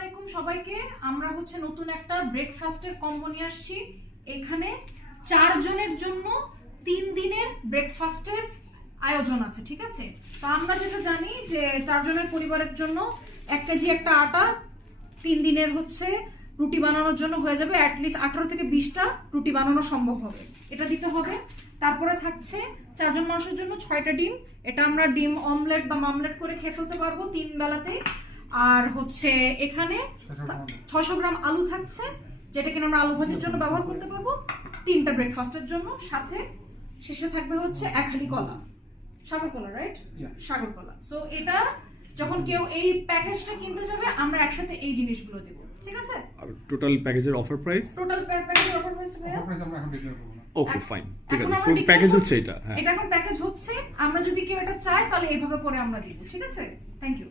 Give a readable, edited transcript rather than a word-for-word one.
আলাইকুম সবাইকে। আমরা হচ্ছে নতুন একটা ব্রেকফাস্টের কম্বো নিয়ে আসছি। এখানে 4 জনের জন্য 3 দিনের ব্রেকফাস্টের আয়োজন আছে, ঠিক আছে? তো আমরা যেটা জানি যে 4 জনের পরিবারের জন্য 1 কেজি একটা আটা 3 দিনের হচ্ছে রুটি বানানোর জন্য হয়ে যাবে। অ্যাটলিস্ট 18 থেকে 20টা রুটি বানানো সম্ভব হবে, এটা দিতে হবে। তারপরে থাকছে 4 জন মানুষের জন্য 6টা ডিম। এটা আমরা ডিম অমলেট বা মামলেট করে খেয়ে ফেলতে পারবো 3 বেলাতে। আর হচ্ছে এখানে 600 গ্রাম আলু থাকছে, যেটা কিনা আমরা আলু ভাজির জন্য ব্যবহার করতে পারবো 3টা ব্রেকফাস্টের জন্য। সাথে শেষে থাকবে হচ্ছে 1 হালি কলা, সাগর কলা, রাইট? সাগর কলা। সো এটা যখন কেউ এই প্যাকেজটা কিনতে যাবে আমরা একসাথে এই জিনিসগুলো দেব, ঠিক আছে? আর টোটাল প্যাকেজের অফার প্রাইস? টোটাল প্যাকেজের অফার প্রাইস আমরা এখন ডিক্লেয়ার করব না। ওকে ফাইন, ঠিক আছে। সো প্যাকেজ হচ্ছে এটা। হ্যাঁ, এটা এখন প্যাকেজ হচ্ছে। আমরা যদি কেউ এটা চায় তাহলে এইভাবে করে আমরা দিব, ঠিক আছে? Thank you.